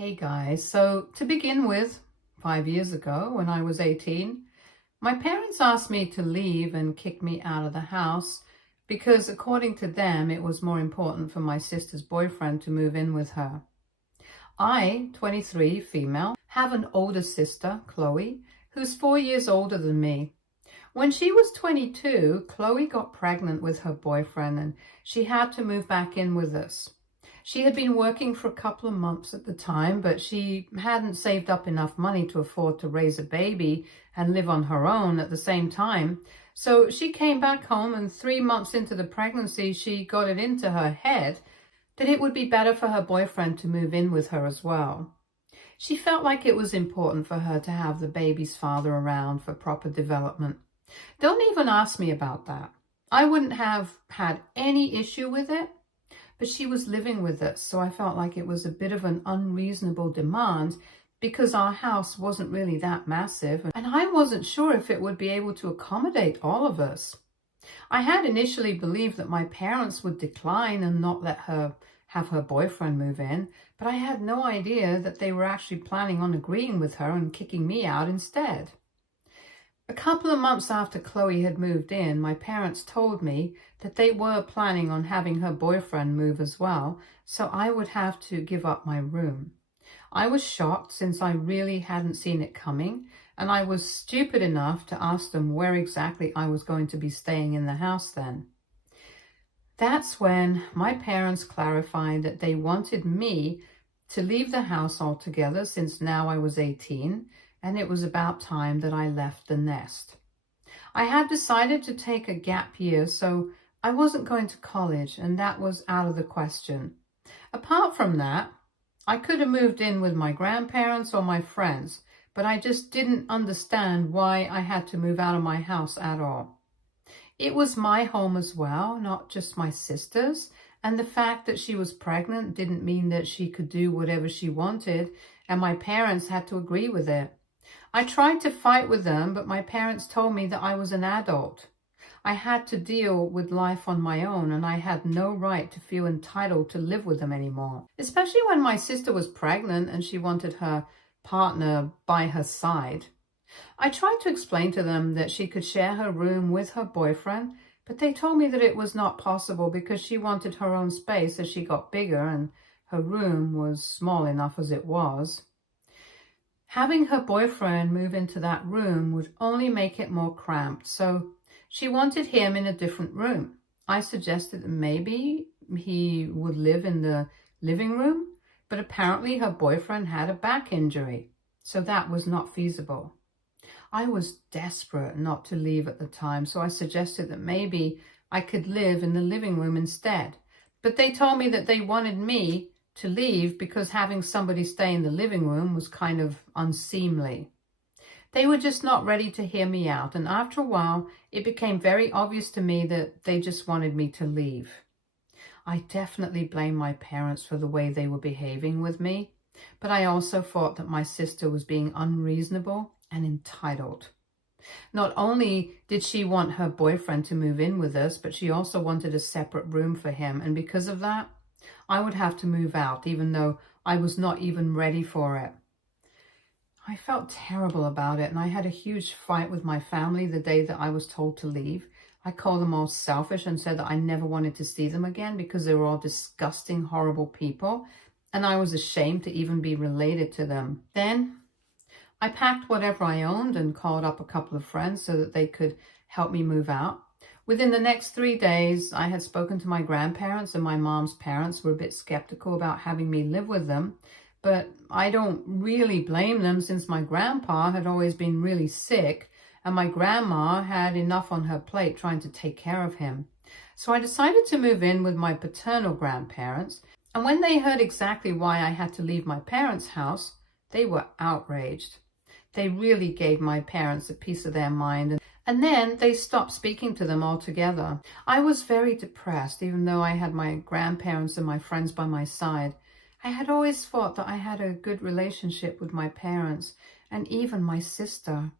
Hey guys, so to begin with, 5 years ago when I was 18, my parents asked me to leave and kick me out of the house because according to them, it was more important for my sister's boyfriend to move in with her. I, 23, female, have an older sister, Chloe, who's 4 years older than me. When she was 22, Chloe got pregnant with her boyfriend and she had to move back in with us. She had been working for a couple of months at the time, but she hadn't saved up enough money to afford to raise a baby and live on her own at the same time. So she came back home, and 3 months into the pregnancy, she got it into her head that it would be better for her boyfriend to move in with her as well. She felt like it was important for her to have the baby's father around for proper development. Don't even ask me about that. I wouldn't have had any issue with it. But she was living with us, so I felt like it was a bit of an unreasonable demand because our house wasn't really that massive, and I wasn't sure if it would be able to accommodate all of us. I had initially believed that my parents would decline and not let her have her boyfriend move in, but I had no idea that they were actually planning on agreeing with her and kicking me out instead. A couple of months after Chloe had moved in, my parents told me that they were planning on having her boyfriend move as well, so I would have to give up my room. I was shocked since I really hadn't seen it coming, and I was stupid enough to ask them where exactly I was going to be staying in the house then. That's when my parents clarified that they wanted me to leave the house altogether since now I was 18, and it was about time that I left the nest. I had decided to take a gap year, so I wasn't going to college, and that was out of the question. Apart from that, I could have moved in with my grandparents or my friends, but I just didn't understand why I had to move out of my house at all. It was my home as well, not just my sister's, and the fact that she was pregnant didn't mean that she could do whatever she wanted, and my parents had to agree with it. I tried to fight with them, but my parents told me that I was an adult. I had to deal with life on my own, and I had no right to feel entitled to live with them anymore. Especially when my sister was pregnant and she wanted her partner by her side. I tried to explain to them that she could share her room with her boyfriend, but they told me that it was not possible because she wanted her own space as she got bigger and her room was small enough as it was. Having her boyfriend move into that room would only make it more cramped, so she wanted him in a different room. I suggested that maybe he would live in the living room, but apparently her boyfriend had a back injury, so that was not feasible. I was desperate not to leave at the time, so I suggested that maybe I could live in the living room instead. But they told me that they wanted me to leave because having somebody stay in the living room was kind of unseemly. They were just not ready to hear me out, and after a while, it became very obvious to me that they just wanted me to leave. I definitely blame my parents for the way they were behaving with me, but I also thought that my sister was being unreasonable and entitled. Not only did she want her boyfriend to move in with us, but she also wanted a separate room for him, and because of that, I would have to move out, even though I was not even ready for it. I felt terrible about it, and I had a huge fight with my family the day that I was told to leave. I called them all selfish and said that I never wanted to see them again because they were all disgusting, horrible people, and I was ashamed to even be related to them. Then I packed whatever I owned and called up a couple of friends so that they could help me move out. Within the next 3 days, I had spoken to my grandparents, and my mom's parents were a bit skeptical about having me live with them. But I don't really blame them since my grandpa had always been really sick and my grandma had enough on her plate trying to take care of him. So I decided to move in with my paternal grandparents. And when they heard exactly why I had to leave my parents' house, they were outraged. They really gave my parents a piece of their mind. And then they stopped speaking to them altogether. I was very depressed, even though I had my grandparents and my friends by my side. I had always thought that I had a good relationship with my parents and even my sister.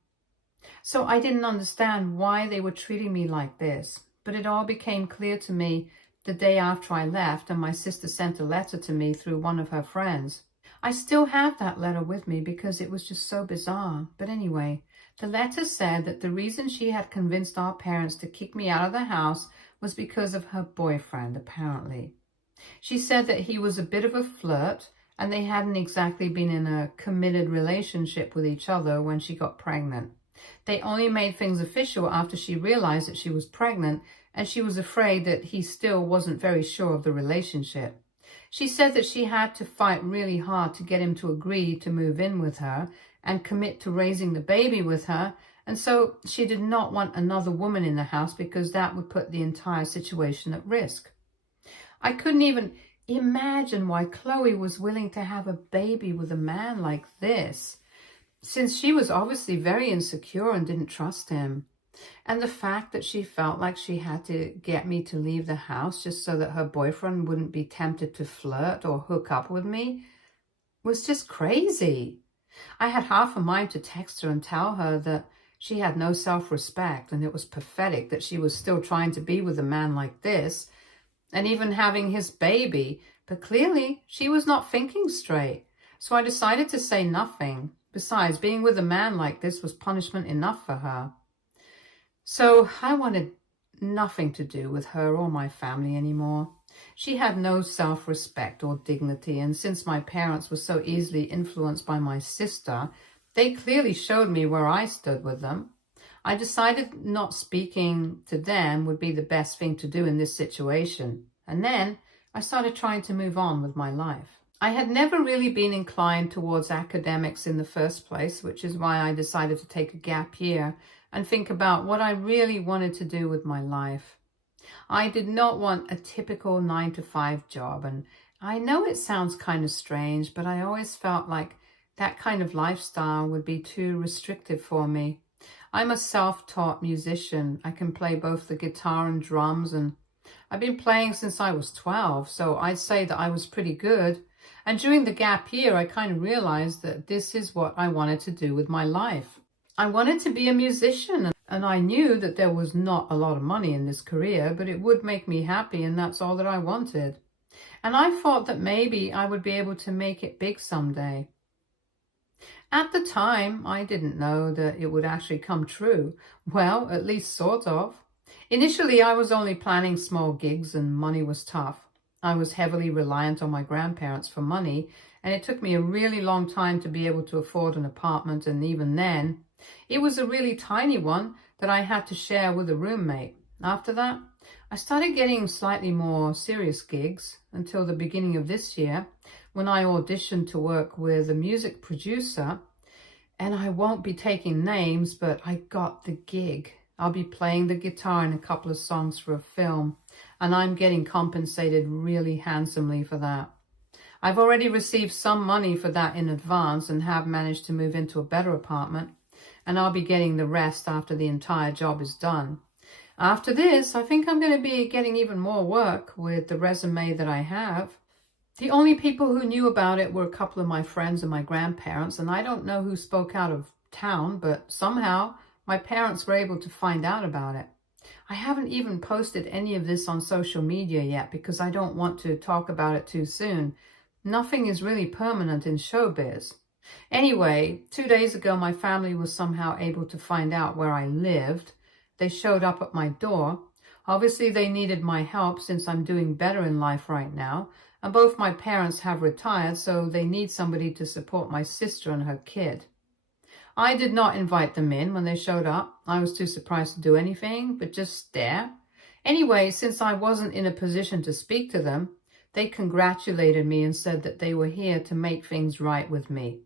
So I didn't understand why they were treating me like this. But it all became clear to me the day after I left, and my sister sent a letter to me through one of her friends. I still have that letter with me because it was just so bizarre. But anyway, the letter said that the reason she had convinced our parents to kick me out of the house was because of her boyfriend, apparently. She said that he was a bit of a flirt and they hadn't exactly been in a committed relationship with each other when she got pregnant. They only made things official after she realized that she was pregnant, and she was afraid that he still wasn't very sure of the relationship. She said that she had to fight really hard to get him to agree to move in with her and commit to raising the baby with her, and so she did not want another woman in the house because that would put the entire situation at risk. I couldn't even imagine why Chloe was willing to have a baby with a man like this, since she was obviously very insecure and didn't trust him. And the fact that she felt like she had to get me to leave the house just so that her boyfriend wouldn't be tempted to flirt or hook up with me was just crazy. I had half a mind to text her and tell her that she had no self-respect and it was pathetic that she was still trying to be with a man like this and even having his baby, but clearly she was not thinking straight. So I decided to say nothing. Besides, being with a man like this was punishment enough for her. So I wanted nothing to do with her or my family anymore. She had no self-respect or dignity, and since my parents were so easily influenced by my sister, they clearly showed me where I stood with them. I decided not speaking to them would be the best thing to do in this situation, and then I started trying to move on with my life. I had never really been inclined towards academics in the first place, which is why I decided to take a gap year and think about what I really wanted to do with my life. I did not want a typical 9-to-5 job, and I know it sounds kind of strange, but I always felt like that kind of lifestyle would be too restrictive for me. I'm a self-taught musician. I can play both the guitar and drums, and I've been playing since I was 12, so I'd say that I was pretty good. And during the gap year, I kind of realized that this is what I wanted to do with my life. I wanted to be a musician, and I knew that there was not a lot of money in this career, but it would make me happy, and that's all that I wanted. And I thought that maybe I would be able to make it big someday. At the time, I didn't know that it would actually come true. Well, at least sort of. Initially, I was only planning small gigs and money was tough. I was heavily reliant on my grandparents for money, and it took me a really long time to be able to afford an apartment, and even then, it was a really tiny one that I had to share with a roommate. After that, I started getting slightly more serious gigs until the beginning of this year when I auditioned to work with a music producer, and I won't be taking names, but I got the gig. I'll be playing the guitar in a couple of songs for a film, and I'm getting compensated really handsomely for that. I've already received some money for that in advance and have managed to move into a better apartment, and I'll be getting the rest after the entire job is done. After this, I think I'm going to be getting even more work with the resume that I have. The only people who knew about it were a couple of my friends and my grandparents, and I don't know who spoke out of town, but somehow my parents were able to find out about it. I haven't even posted any of this on social media yet because I don't want to talk about it too soon. Nothing is really permanent in showbiz. Anyway, 2 days ago, my family was somehow able to find out where I lived. They showed up at my door. Obviously, they needed my help since I'm doing better in life right now, and both my parents have retired, so they need somebody to support my sister and her kid. I did not invite them in when they showed up. I was too surprised to do anything but just stare. Anyway, since I wasn't in a position to speak to them, they congratulated me and said that they were here to make things right with me.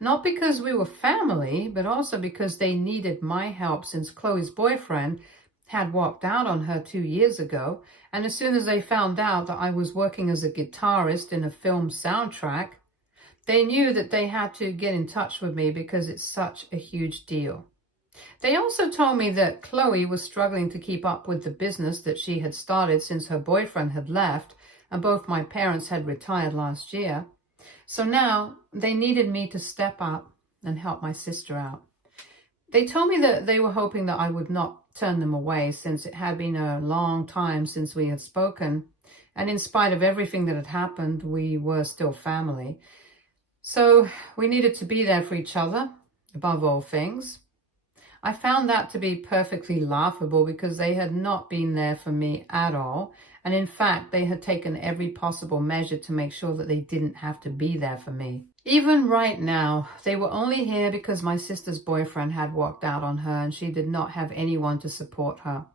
Not because we were family, but also because they needed my help since Chloe's boyfriend had walked out on her 2 years ago, and as soon as they found out that I was working as a guitarist in a film soundtrack, they knew that they had to get in touch with me because it's such a huge deal. They also told me that Chloe was struggling to keep up with the business that she had started since her boyfriend had left and both my parents had retired last year. So now they needed me to step up and help my sister out. They told me that they were hoping that I would not turn them away since it had been a long time since we had spoken, and in spite of everything that had happened, we were still family. So we needed to be there for each other, above all things. I found that to be perfectly laughable because they had not been there for me at all. And in fact, they had taken every possible measure to make sure that they didn't have to be there for me. Even right now, they were only here because my sister's boyfriend had walked out on her and she did not have anyone to support her.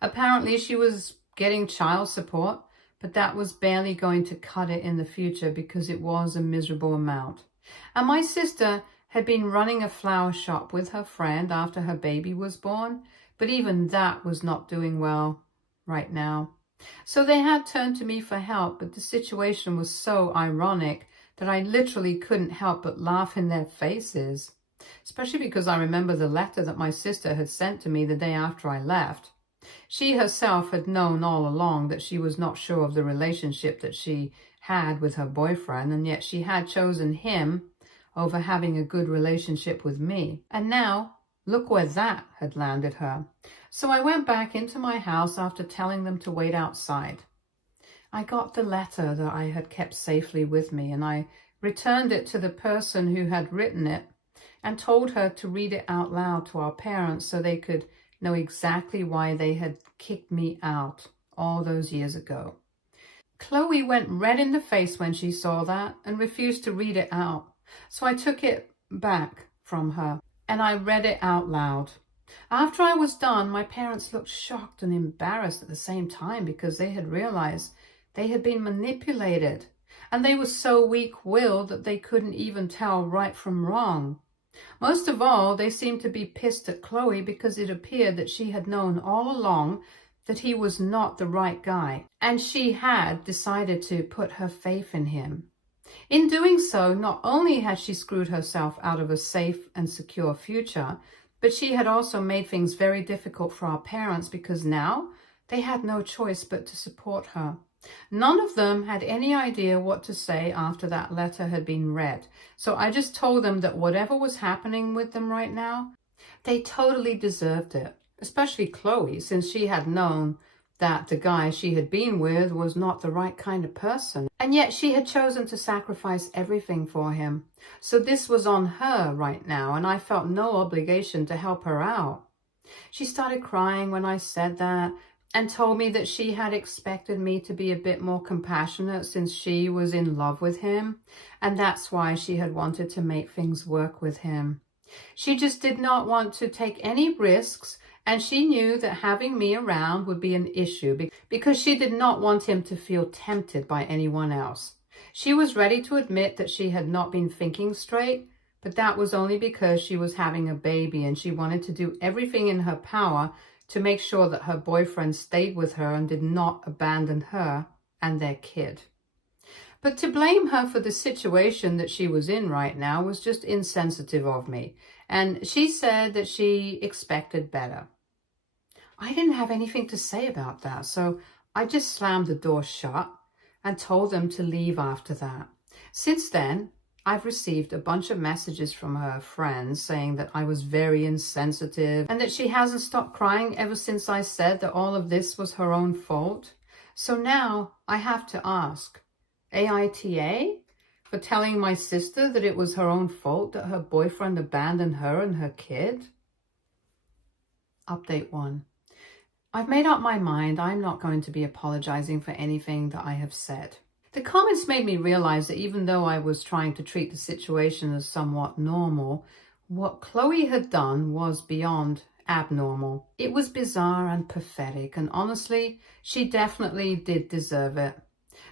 Apparently, she was getting child support, but that was barely going to cut it in the future because it was a miserable amount. And my sister had been running a flower shop with her friend after her baby was born, but even that was not doing well right now. So they had turned to me for help, but the situation was so ironic that I literally couldn't help but laugh in their faces, especially because I remember the letter that my sister had sent to me the day after I left. She herself had known all along that she was not sure of the relationship that she had with her boyfriend, and yet she had chosen him over having a good relationship with me. And now, look where that had landed her. So I went back into my house after telling them to wait outside. I got the letter that I had kept safely with me, and I returned it to the person who had written it and told her to read it out loud to our parents so they could know exactly why they had kicked me out all those years ago. Chloe went red in the face when she saw that and refused to read it out. So I took it back from her and I read it out loud. After I was done, my parents looked shocked and embarrassed at the same time because they had realized they had been manipulated, and they were so weak-willed that they couldn't even tell right from wrong. Most of all, they seemed to be pissed at Chloe because it appeared that she had known all along that he was not the right guy, and she had decided to put her faith in him. In doing so, not only had she screwed herself out of a safe and secure future, but she had also made things very difficult for our parents because now they had no choice but to support her. None of them had any idea what to say after that letter had been read. So I just told them that whatever was happening with them right now, they totally deserved it. Especially Chloe, since she had known that the guy she had been with was not the right kind of person. And yet she had chosen to sacrifice everything for him. So this was on her right now, and I felt no obligation to help her out. She started crying when I said that, and told me that she had expected me to be a bit more compassionate since she was in love with him, and that's why she had wanted to make things work with him. She just did not want to take any risks, and she knew that having me around would be an issue because she did not want him to feel tempted by anyone else. She was ready to admit that she had not been thinking straight, but that was only because she was having a baby and she wanted to do everything in her power to make sure that her boyfriend stayed with her and did not abandon her and their kid. But to blame her for the situation that she was in right now was just insensitive of me, and she said that she expected better. I didn't have anything to say about that, so I just slammed the door shut and told them to leave after that. Since then, I've received a bunch of messages from her friends saying that I was very insensitive and that she hasn't stopped crying ever since I said that all of this was her own fault. So now I have to ask, AITA for telling my sister that it was her own fault that her boyfriend abandoned her and her kid? Update 1. I've made up my mind. I'm not going to be apologizing for anything that I have said. The comments made me realize that even though I was trying to treat the situation as somewhat normal, what Chloe had done was beyond abnormal. It was bizarre and pathetic, and honestly, she definitely did deserve it.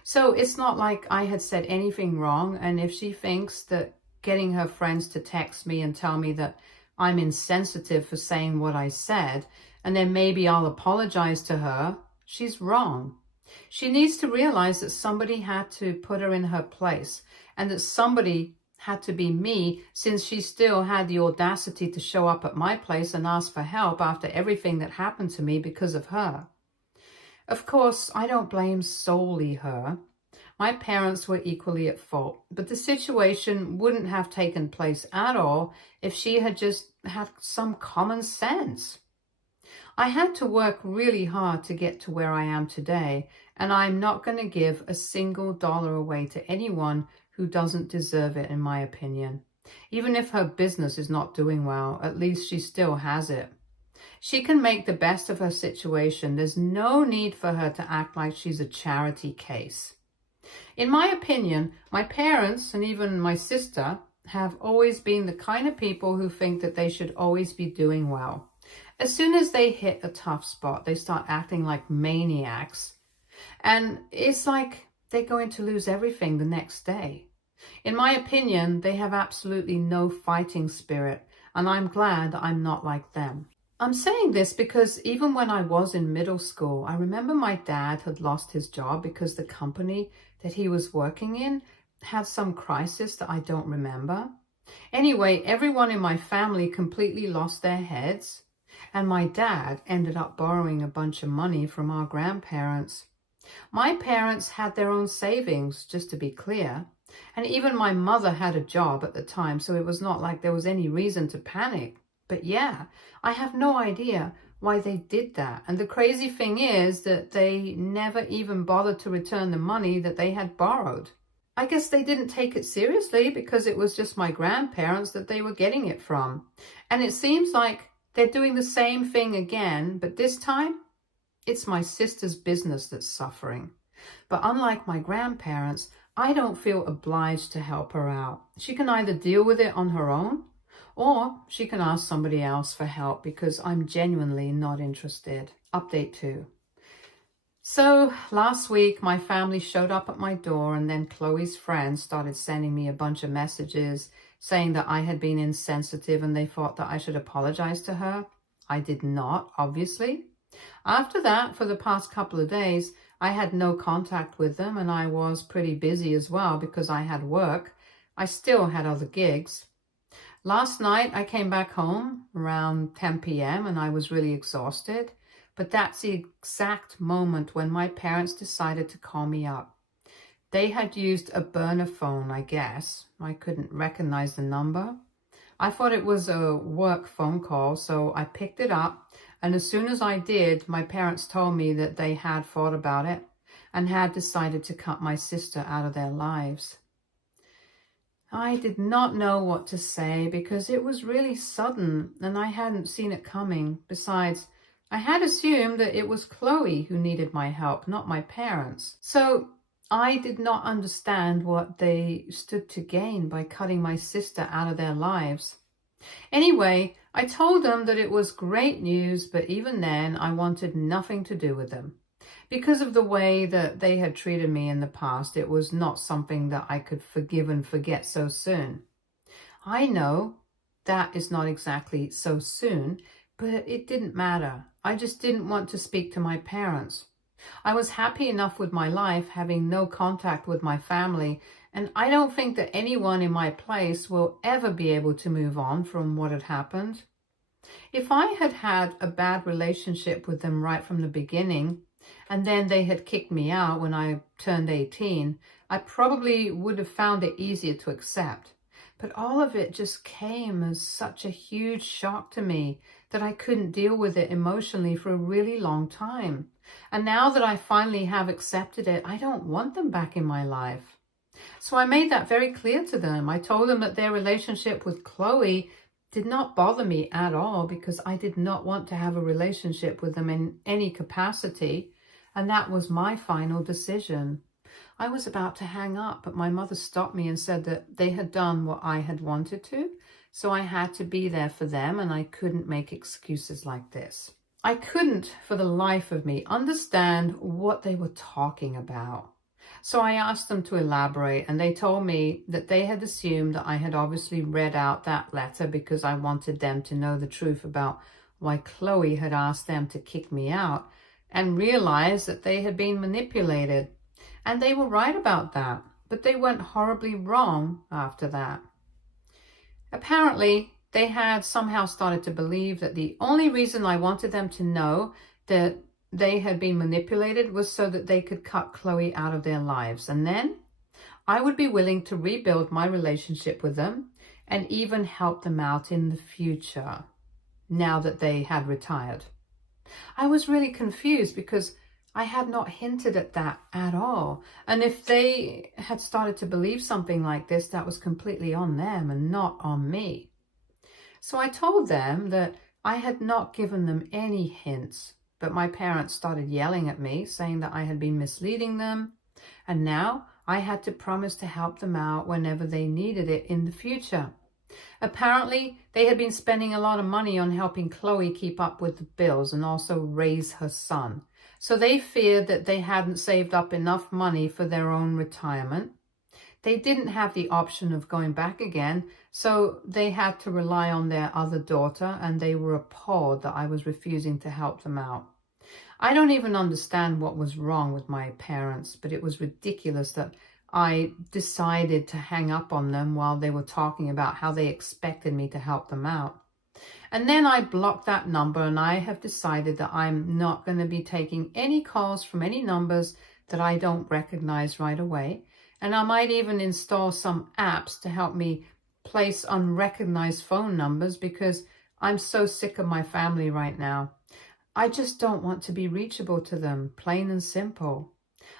So it's not like I had said anything wrong, and if she thinks that getting her friends to text me and tell me that I'm insensitive for saying what I said, and then maybe I'll apologize to her, she's wrong. She needs to realize that somebody had to put her in her place, and that somebody had to be me, since she still had the audacity to show up at my place and ask for help after everything that happened to me because of her. Of course, I don't blame solely her. My parents were equally at fault, but the situation wouldn't have taken place at all if she had just had some common sense. I had to work really hard to get to where I am today, and I'm not going to give a single dollar away to anyone who doesn't deserve it, in my opinion. Even if her business is not doing well, at least she still has it. She can make the best of her situation. There's no need for her to act like she's a charity case. In my opinion, my parents and even my sister have always been the kind of people who think that they should always be doing well. As soon as they hit a tough spot, they start acting like maniacs. And it's like they're going to lose everything the next day. In my opinion, they have absolutely no fighting spirit, and I'm glad that I'm not like them. I'm saying this because even when I was in middle school, I remember my dad had lost his job because the company that he was working in had some crisis that I don't remember. Anyway, everyone in my family completely lost their heads, and my dad ended up borrowing a bunch of money from our grandparents. My parents had their own savings, just to be clear, and even my mother had a job at the time, so it was not like there was any reason to panic. But yeah, I have no idea why they did that. And the crazy thing is that they never even bothered to return the money that they had borrowed. I guess they didn't take it seriously because it was just my grandparents that they were getting it from. And it seems like they're doing the same thing again, but this time it's my sister's business that's suffering. But unlike my grandparents, I don't feel obliged to help her out. She can either deal with it on her own, or she can ask somebody else for help because I'm genuinely not interested. Update 2. So last week, my family showed up at my door, and then Chloe's friends started sending me a bunch of messages saying that I had been insensitive and they thought that I should apologize to her. I did not, obviously. After that, for the past couple of days, I had no contact with them, and I was pretty busy as well because I had work. I still had other gigs. Last night, I came back home around 10 p.m. and I was really exhausted. But that's the exact moment when my parents decided to call me up. They had used a burner phone, I guess. I couldn't recognize the number. I thought it was a work phone call, so I picked it up. And as soon as I did, my parents told me that they had thought about it and had decided to cut my sister out of their lives. I did not know what to say because it was really sudden and I hadn't seen it coming. Besides, I had assumed that it was Chloe who needed my help, not my parents. So I did not understand what they stood to gain by cutting my sister out of their lives. Anyway, I told them that it was great news, but even then I wanted nothing to do with them. Because of the way that they had treated me in the past, it was not something that I could forgive and forget so soon. I know that is not exactly so soon, but it didn't matter. I just didn't want to speak to my parents. I was happy enough with my life, having no contact with my family, and I don't think that anyone in my place will ever be able to move on from what had happened. If I had had a bad relationship with them right from the beginning, and then they had kicked me out when I turned 18, I probably would have found it easier to accept. But all of it just came as such a huge shock to me that I couldn't deal with it emotionally for a really long time. And now that I finally have accepted it, I don't want them back in my life. So I made that very clear to them. I told them that their relationship with Chloe did not bother me at all because I did not want to have a relationship with them in any capacity. And that was my final decision. I was about to hang up, but my mother stopped me and said that they had done what I had wanted to, so I had to be there for them and I couldn't make excuses like this. I couldn't, for the life of me, understand what they were talking about. So I asked them to elaborate, and they told me that they had assumed that I had obviously read out that letter because I wanted them to know the truth about why Chloe had asked them to kick me out, and realized that they had been manipulated. And they were right about that, but they went horribly wrong after that. Apparently, they had somehow started to believe that the only reason I wanted them to know that they had been manipulated was so that they could cut Chloe out of their lives. And then I would be willing to rebuild my relationship with them and even help them out in the future, now that they had retired. I was really confused because I had not hinted at that at all. And if they had started to believe something like this, that was completely on them and not on me. So I told them that I had not given them any hints, but my parents started yelling at me, saying that I had been misleading them, and now I had to promise to help them out whenever they needed it in the future. Apparently, they had been spending a lot of money on helping Chloe keep up with the bills and also raise her son. So they feared that they hadn't saved up enough money for their own retirement. They didn't have the option of going back again, so they had to rely on their other daughter, and they were appalled that I was refusing to help them out. I don't even understand what was wrong with my parents, but it was ridiculous that I decided to hang up on them while they were talking about how they expected me to help them out. And then I blocked that number, and I have decided that I'm not going to be taking any calls from any numbers that I don't recognize right away. And I might even install some apps to help me place unrecognized phone numbers, because I'm so sick of my family right now. I just don't want to be reachable to them, plain and simple.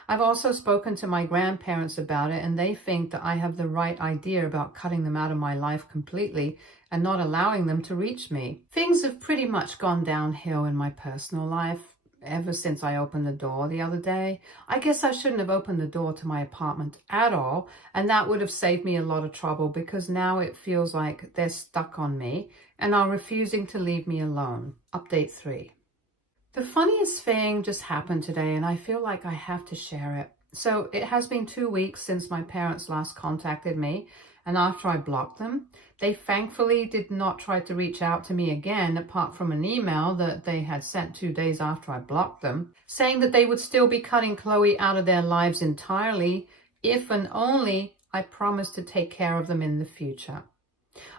I've also spoken to my grandparents about it, and they think that I have the right idea about cutting them out of my life completely and not allowing them to reach me. Things have pretty much gone downhill in my personal life ever since I opened the door the other day. I guess I shouldn't have opened the door to my apartment at all, and that would have saved me a lot of trouble, because now it feels like they're stuck on me and are refusing to leave me alone. Update 3. The funniest thing just happened today, and I feel like I have to share it. So it has been 2 weeks since my parents last contacted me, and after I blocked them, they thankfully did not try to reach out to me again, apart from an email that they had sent 2 days after I blocked them, saying that they would still be cutting Chloe out of their lives entirely if and only I promised to take care of them in the future.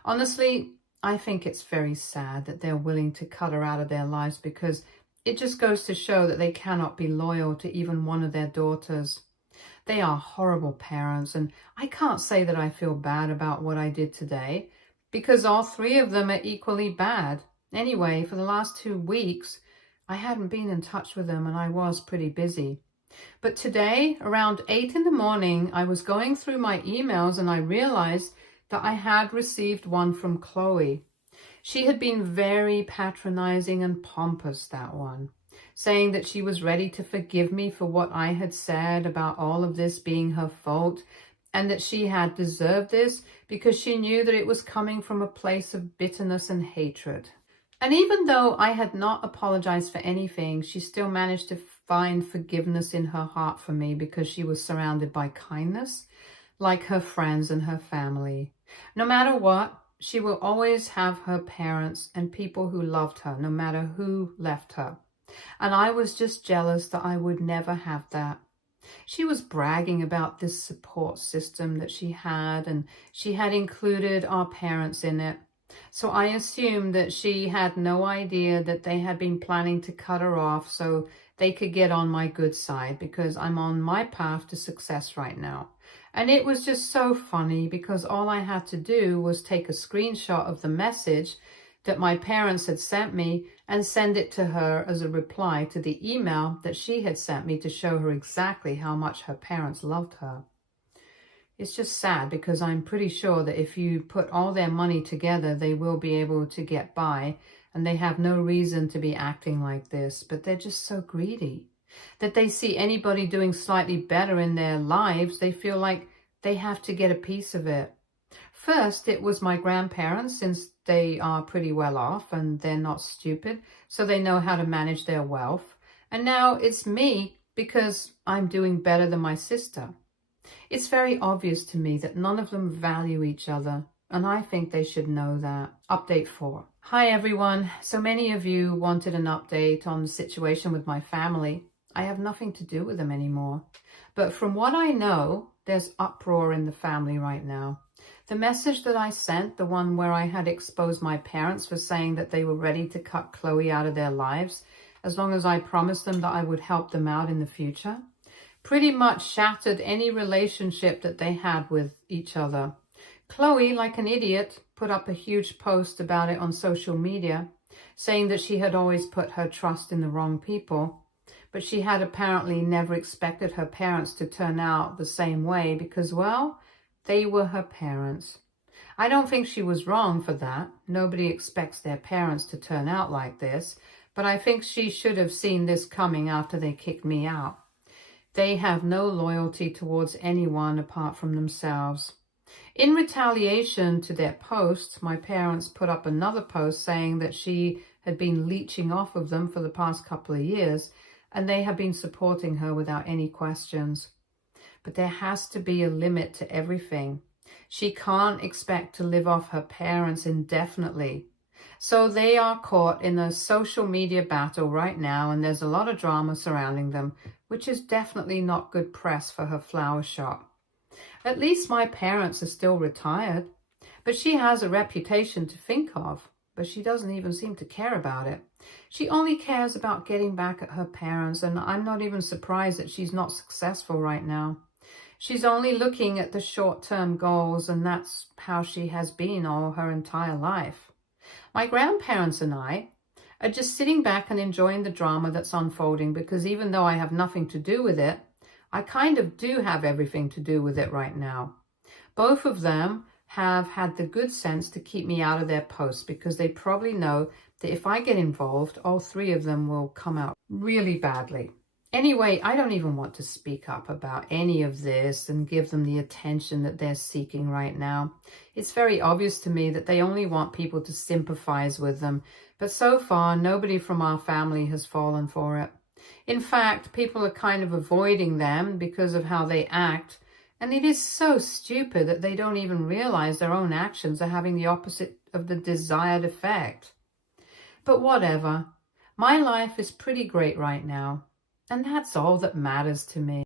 Honestly, I think it's very sad that they're willing to cut her out of their lives, because it just goes to show that they cannot be loyal to even one of their daughters. They are horrible parents, and I can't say that I feel bad about what I did today, because all 3 of them are equally bad. Anyway, for the last 2 weeks, I hadn't been in touch with them, and I was pretty busy. But today, around 8 in the morning, I was going through my emails, and I realized that I had received one from Chloe. She had been very patronizing and pompous, that one, saying that she was ready to forgive me for what I had said about all of this being her fault, and that she had deserved this because she knew that it was coming from a place of bitterness and hatred. And even though I had not apologized for anything, she still managed to find forgiveness in her heart for me, because she was surrounded by kindness, like her friends and her family. No matter what, she will always have her parents and people who loved her, no matter who left her. And I was just jealous that I would never have that. She was bragging about this support system that she had, and she had included our parents in it. So I assumed that she had no idea that they had been planning to cut her off so they could get on my good side, because I'm on my path to success right now. And it was just so funny, because all I had to do was take a screenshot of the message that my parents had sent me and send it to her as a reply to the email that she had sent me to show her exactly how much her parents loved her. It's just sad, because I'm pretty sure that if you put all their money together, they will be able to get by, and they have no reason to be acting like this, but they're just so greedy that they see anybody doing slightly better in their lives, they feel like they have to get a piece of it. First, it was my grandparents, since they are pretty well off and they're not stupid, so they know how to manage their wealth. And now it's me, because I'm doing better than my sister. It's very obvious to me that none of them value each other, and I think they should know that. Update 4. Hi everyone. So many of you wanted an update on the situation with my family. I have nothing to do with them anymore. But from what I know, there's uproar in the family right now. The message that I sent, the one where I had exposed my parents for saying that they were ready to cut Chloe out of their lives, as long as I promised them that I would help them out in the future, pretty much shattered any relationship that they had with each other. Chloe, like an idiot, put up a huge post about it on social media, saying that she had always put her trust in the wrong people. but she had apparently never expected her parents to turn out the same way because, well, they were her parents. I don't think she was wrong for that. Nobody expects their parents to turn out like this, but I think she should have seen this coming after they kicked me out. They have no loyalty towards anyone apart from themselves. In retaliation to their posts, my parents put up another post saying that she had been leeching off of them for the past couple of years, and they have been supporting her without any questions. But there has to be a limit to everything. She can't expect to live off her parents indefinitely. So they are caught in a social media battle right now, and there's a lot of drama surrounding them, which is definitely not good press for her flower shop. At least my parents are still retired, but she has a reputation to think of, but she doesn't even seem to care about it. She only cares about getting back at her parents, and I'm not even surprised that she's not successful right now. She's only looking at the short-term goals, and that's how she has been all her entire life. My grandparents and I are just sitting back and enjoying the drama that's unfolding, because even though I have nothing to do with it, I kind of do have everything to do with it right now. Both of them have had the good sense to keep me out of their posts because they probably know that if I get involved, all three of them will come out really badly. Anyway, I don't even want to speak up about any of this and give them the attention that they're seeking right now. It's very obvious to me that they only want people to sympathize with them, but so far nobody from our family has fallen for it. In fact, people are kind of avoiding them because of how they act, and it is so stupid that they don't even realize their own actions are having the opposite of the desired effect. But whatever, my life is pretty great right now, and that's all that matters to me.